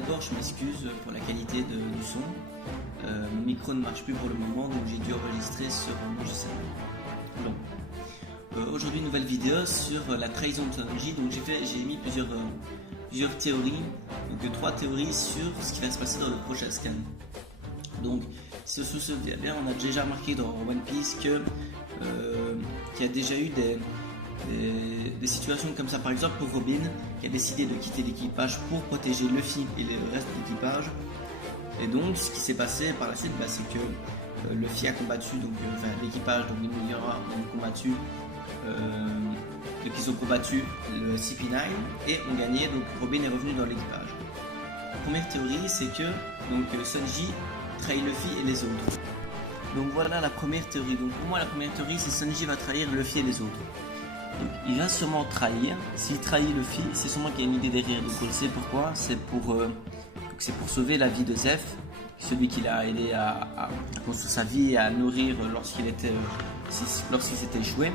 d'abord, je m'excuse pour la qualité du son. Mon micro ne marche plus pour le moment, donc j'ai dû enregistrer sur mon logiciel. Donc, aujourd'hui, nouvelle vidéo sur la trahison de Sanji. Donc, j'ai mis plusieurs théories, donc 3 théories sur ce qui va se passer dans le prochain scan. Donc, si vous vous souvenez bien, on a déjà remarqué dans One Piece qu'il y a déjà eu des situations comme ça. Par exemple, pour Robin, qui a décidé de quitter l'équipage pour protéger Luffy et le reste de l'équipage. Et donc, ce qui s'est passé par la suite, c'est que Luffy a combattu, donc l'équipage, donc Migara ont combattu, ils ont combattu le CP9 et ont gagné. Donc, Robin est revenu dans l'équipage. La première théorie, c'est que Sanji trahit Luffy et les autres. Donc voilà la première théorie. Donc pour moi, la première théorie, c'est Sanji va trahir Luffy et les autres. Donc il va sûrement trahir. S'il trahit Luffy, c'est sûrement qu'il y a une idée derrière. Donc on le sait pourquoi. C'est pour sauver la vie de Zeff, celui qui l'a aidé à construire sa vie et à nourrir lorsqu'il s'était échoué.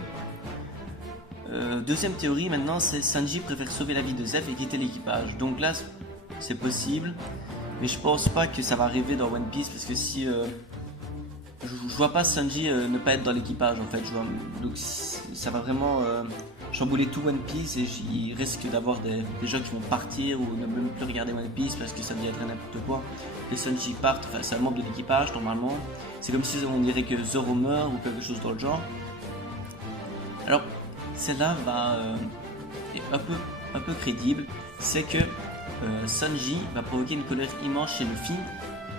Deuxième théorie maintenant, c'est Sanji préfère sauver la vie de Zeff et quitter l'équipage. Donc là, c'est possible, mais je pense pas que ça va arriver dans One Piece, parce que si je vois pas Sanji ne pas être dans l'équipage en fait. Donc ça va vraiment chambouler tout One Piece, et il risque d'avoir des gens qui vont partir ou ne même plus regarder One Piece parce que ça devient très n'importe quoi. Les Sanji partent, enfin c'est un membre de l'équipage normalement. C'est comme si on dirait que Zoro meurt ou quelque chose dans le genre. Alors celle-là est un peu crédible. C'est que Sanji va provoquer une colère immense chez Luffy,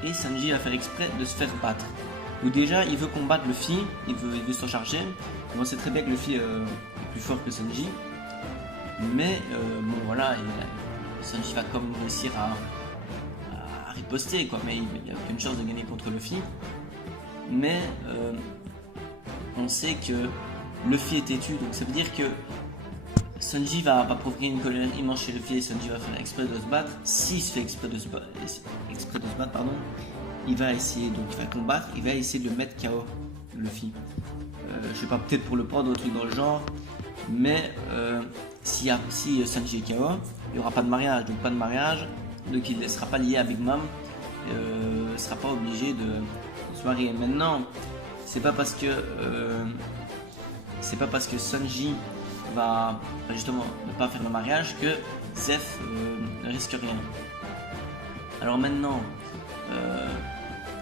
et Sanji va faire exprès de se faire battre. Ou déjà il veut combattre Luffy, il veut s'en charger. On sait très bien que Luffy est plus fort que Sanji, mais bon voilà, Sanji va comme réussir à riposter quoi, mais il n'y a aucune chance de gagner contre Luffy. Mais on sait que Luffy est têtu, donc ça veut dire que Sanji va provoquer une colère immense chez Luffy, et Sanji va faire exprès de se battre. S'il se fait exprès de se battre, il va essayer, donc il va combattre, il va essayer de le mettre KO, Luffy. Je sais pas, peut-être pour le prendre ou un truc dans le genre, mais si Sanji est KO, il n'y aura pas de mariage, donc il ne sera pas lié à Big Mom, il ne sera pas obligé de se marier. Maintenant, c'est pas parce que Sanji va justement ne pas faire le mariage que Zeff ne risque rien. Alors maintenant,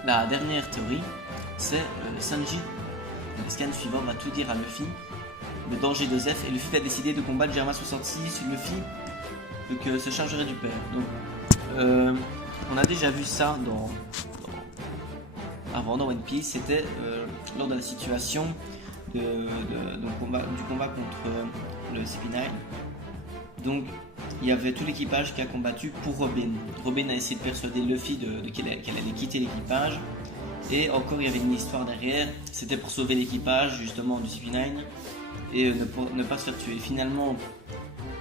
la dernière théorie, c'est Sanji, le scan suivant, va tout dire à Luffy, le danger de Zeff, et Luffy va décider de combattre Germa 66. Luffy se chargerait du père. Donc on a déjà vu ça avant dans One Piece. C'était lors de la situation du combat contre le CP9. Donc il y avait tout l'équipage qui a combattu pour Robin. Robin a essayé de persuader Luffy qu'elle allait quitter l'équipage, et encore il y avait une histoire derrière. C'était pour sauver l'équipage justement du CP9 et ne pas se faire tuer. Finalement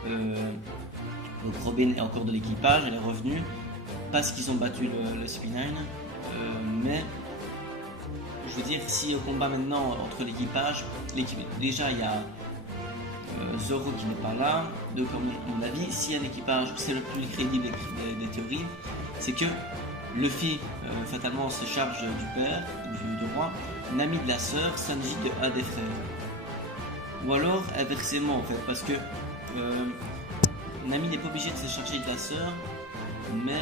donc Robin est encore de l'équipage, elle est revenue parce qu'ils ont battu le CP9, mais je veux dire, si au combat maintenant entre l'équipage, déjà il y a Zoro qui n'est pas là. Donc à mon avis, s'il y a un équipage, c'est le plus crédible des théories, c'est que Luffy fatalement se charge du père, du roi, Nami de la sœur, Sanji de un des frères. Ou alors inversement en fait, parce que Nami n'est pas obligée de se charger de la sœur, mais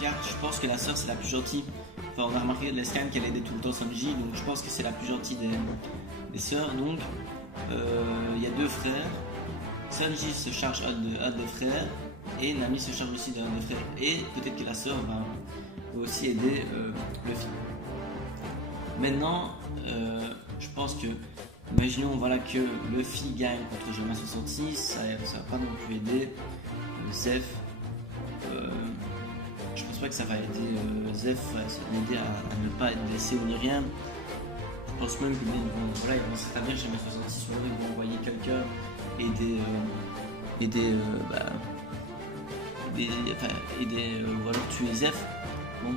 car je pense que la sœur c'est la plus gentille. Enfin, on a remarqué de la scan qu'elle aidait tout le temps Sanji, donc je pense que c'est la plus gentille des sœurs. Donc il y a 2 frères, Sanji se charge un des frères et Nami se charge aussi d'un des frères, et peut-être que la sœur va aussi aider Luffy. Maintenant je pense que, imaginons voilà, que Luffy gagne contre Germa 66, ça va pas non plus aider Zeff. Je pense pas que ça va aider Zeff, ça va l'aider à ne pas être blessé ou ni rien. Je pense même que voilà, ils vont s'établir chez Germa 66, ou alors ils vont envoyer quelqu'un aider ou alors tuer Zeff. Bon.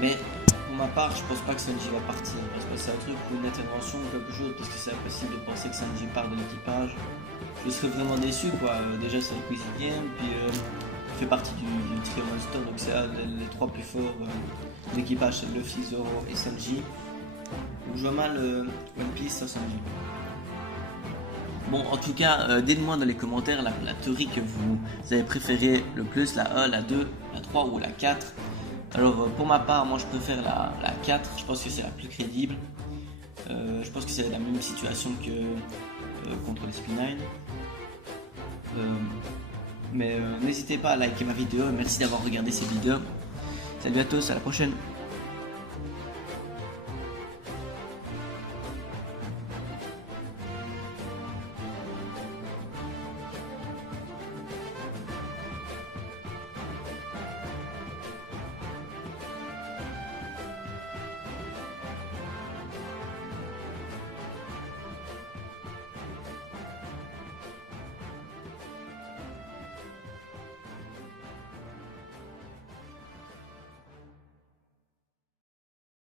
Mais pour ma part, je pense pas que Sanji va partir. Parce que c'est un truc ou une intervention ou quelque chose, parce que c'est impossible de penser que Sanji part de l'équipage. Je serais vraiment déçu, quoi. Déjà, c'est le Quizy Game, puis il fait partie du trio Monster, donc c'est les trois plus forts de l'équipage, c'est Luffy, Zoro et Sanji. Donc je vois mal One Piece sans Sanji. Bon, en tout cas, dites-moi dans les commentaires la théorie que vous avez préférée le plus, la 1, la 2, la 3 ou la 4. Alors, pour ma part, moi je préfère la 4, je pense que c'est la plus crédible. Je pense que c'est la même situation que contre les Spinine. Mais n'hésitez pas à liker ma vidéo, merci d'avoir regardé cette vidéo. Salut à tous, à la prochaine.